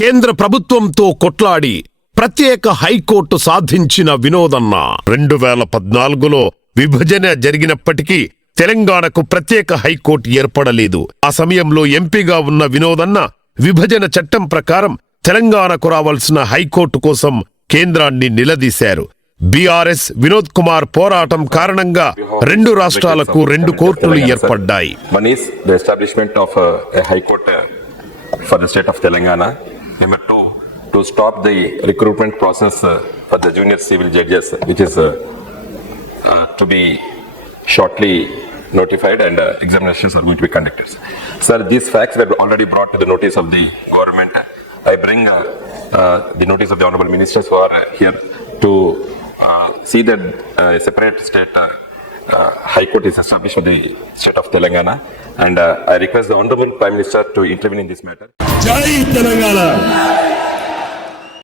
కేంద్ర ప్రభుత్వంతో కొట్లాడి ప్రత్యేక హైకోర్టు సాధించిన వినోదన్న 2014లో విభజన జరిగినప్పటికీ తెలంగాణకు ప్రత్యేక హైకోర్టు ఏర్పడలేదు. ఆ సమయంలో ఎంపీగా ఉన్న వినోదన్న విభజన చట్టం ప్రకారం తెలంగాణకు రావాల్సిన హైకోర్టు కోసం కేంద్రాన్ని నిలదీశారు. బీఆర్ఎస్ వినోద్ కుమార్ పోరాటం కారణంగా రెండు రాష్ట్రాలకు రెండు కోర్టులు ఏర్పడ్డాయి. One is the establishment of a high court for the state of Telangana. Number two, to stop the recruitment process for the junior civil judges, which is to be shortly notified, and examinations are going to be conducted. Sir, these facts were already brought to the notice of the government. I bring the notice of the honorable ministers who are here to see that a separate state high court is established for the state of Telangana, and I request the honorable Prime Minister to intervene in this matter. Jai Telangana!